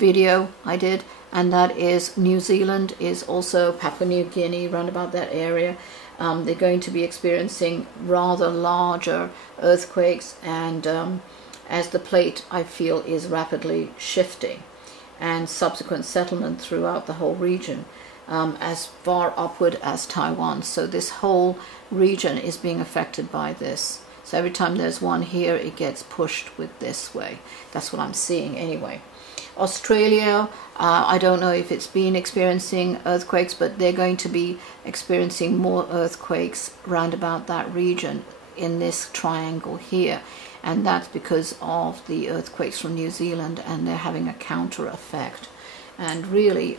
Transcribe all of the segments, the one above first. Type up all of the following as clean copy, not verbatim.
video I did, and that is New Zealand is also Papua New Guinea, around about that area. They're going to be experiencing rather larger earthquakes, and as the plate, I feel, is rapidly shifting, and subsequent settlement throughout the whole region, as far upward as Taiwan. So this whole region is being affected by this. So every time there's one here, it gets pushed with this way. That's what I'm seeing anyway. Australia, I don't know if it's been experiencing earthquakes, but they're going to be experiencing more earthquakes round about that region in this triangle here. And that's because of the earthquakes from New Zealand, and they're having a counter effect. And really,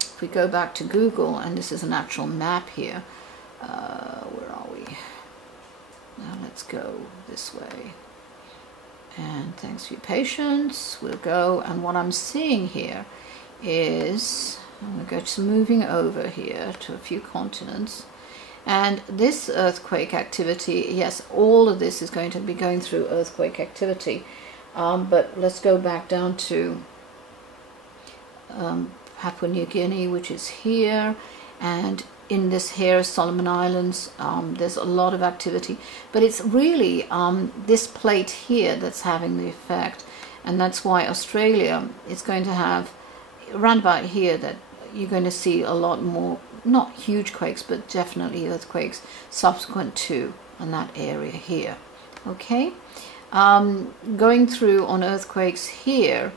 if we go back to Google, and this is an actual map here, where are we? Now let's go this way. And thanks for your patience. We'll go, and what I'm seeing here is, I'm going to go to moving over here to a few continents. And this earthquake activity, yes, all of this is going to be going through earthquake activity. But let's go back down to Papua New Guinea, which is here. And in this here, Solomon Islands, there's a lot of activity. But it's really this plate here that's having the effect. And that's why Australia is going to have, around about here, that you're going to see a lot more, not huge quakes, but definitely earthquakes subsequent to in that area here. Okay, going through on earthquakes here,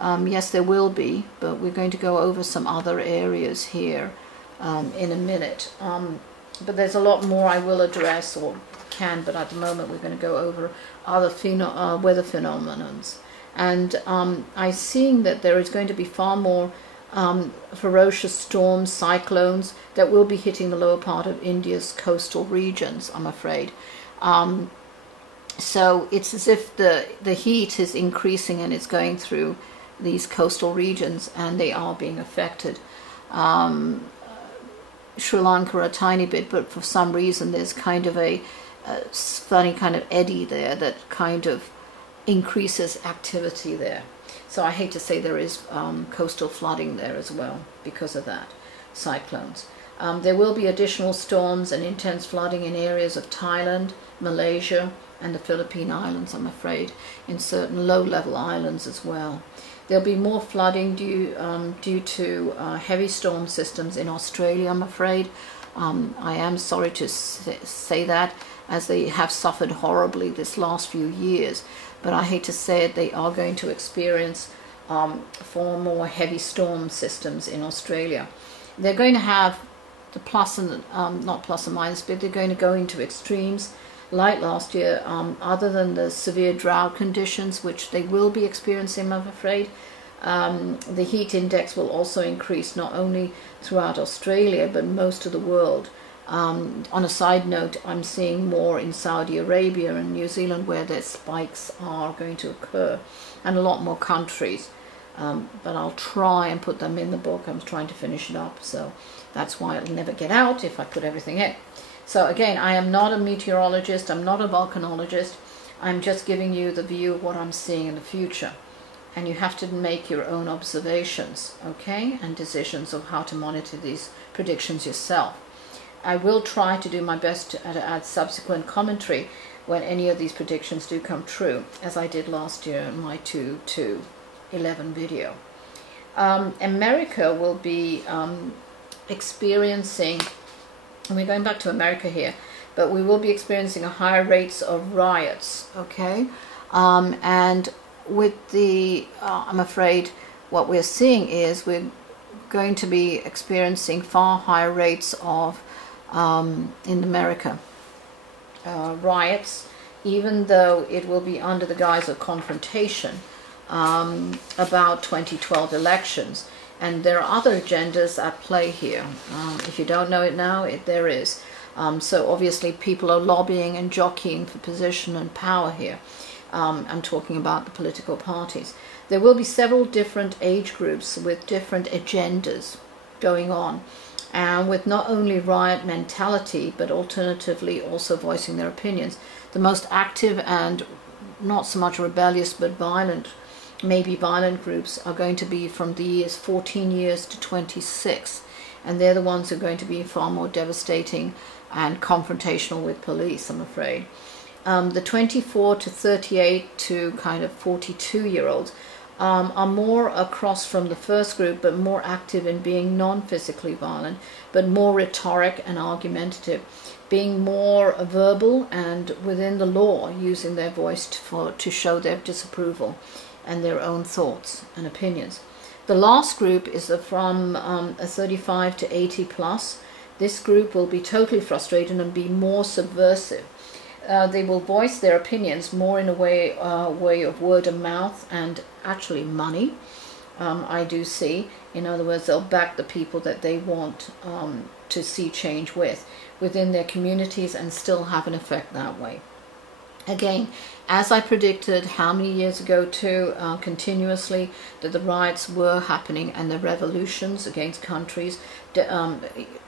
yes, there will be, but we're going to go over some other areas here in a minute. But there's a lot more I will address, or can, but at the moment we're going to go over other weather phenomenons. And I'm seeing that there is going to be far more ferocious storms, cyclones, that will be hitting the lower part of India's coastal regions, I'm afraid. So it's as if the heat is increasing and it's going through these coastal regions, and they are being affected. Sri Lanka a tiny bit, but for some reason there's kind of a funny kind of eddy there that kind of increases activity there. So I hate to say there is coastal flooding there as well because of that, cyclones. There will be additional storms and intense flooding in areas of Thailand, Malaysia, and the Philippine Islands, I'm afraid, in certain low-level islands as well. There'll be more flooding due to heavy storm systems in Australia, I'm afraid. I am sorry to say that, as they have suffered horribly this last few years. But I hate to say it, they are going to experience far more heavy storm systems in Australia. They're going to have the plus and not plus and minus, but they're going to go into extremes like last year, other than the severe drought conditions, which they will be experiencing, I'm afraid. The heat index will also increase, not only throughout Australia, but most of the world. On a side note, I'm seeing more in Saudi Arabia and New Zealand, where their spikes are going to occur, and a lot more countries. But I'll try and put them in the book. I'm trying to finish it up, so that's why it'll never get out if I put everything in. So again, I am not a meteorologist, I'm not a volcanologist, I'm just giving you the view of what I'm seeing in the future. And you have to make your own observations, okay, and decisions of how to monitor these predictions yourself. I will try to do my best to add subsequent commentary when any of these predictions do come true, as I did last year in my 2 to 11 video. America will be experiencing, and we're going back to America here, but we will be experiencing a higher rates of riots, okay? And with the, I'm afraid what we're seeing is we're going to be experiencing far higher rates of, in America, riots, even though it will be under the guise of confrontation about 2012 elections. And there are other agendas at play here. If you don't know it now, there is. So obviously people are lobbying and jockeying for position and power here. I'm talking about the political parties. There will be several different age groups with different agendas going on, and with not only riot mentality, but alternatively also voicing their opinions. The most active and not so much rebellious but violent maybe violent groups are going to be from the years 14 years to 26, and they're the ones who are going to be far more devastating and confrontational with police, I'm afraid. The 24 to 38 to kind of 42-year-olds are more across from the first group, but more active in being non-physically violent, but more rhetoric and argumentative, being more verbal and within the law, using their voice to show their disapproval and their own thoughts and opinions. The last group is from 35 to 80 plus. This group will be totally frustrated and be more subversive. They will voice their opinions more in a way of word of mouth and actually money. I do see. In other words, they'll back the people that they want to see change within their communities and still have an effect that way. Again, as I predicted how many years ago too, continuously, that the riots were happening and the revolutions against countries,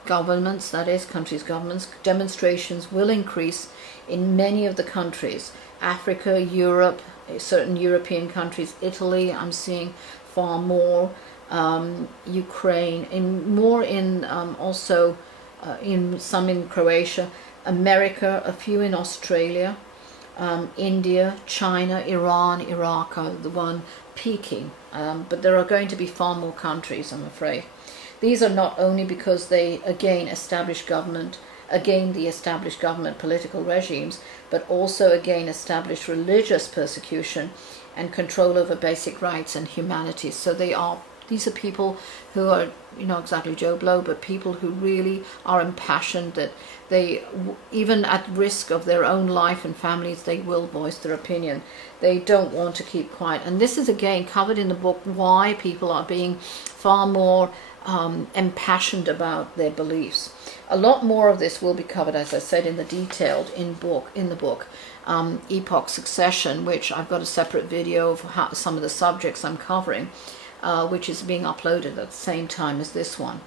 governments, that is, countries' governments, demonstrations will increase in many of the countries. Africa, Europe, certain European countries, Italy, I'm seeing far more, Ukraine, also in some in Croatia, America, a few in Australia, India, China, Iran, Iraq are the one peaking, but there are going to be far more countries, I'm afraid. These are not only because they again the established government political regimes, but also again established religious persecution and control over basic rights and humanities. So these are people who are, not exactly Joe Blow, but people who really are impassioned, that they, even at risk of their own life and families, they will voice their opinion. They don't want to keep quiet. And this is again covered in the book, why people are being far more impassioned about their beliefs. A lot more of this will be covered, as I said, in the detailed in the book, Epoch Succession, which I've got a separate video of some of the subjects I'm covering, which is being uploaded at the same time as this one.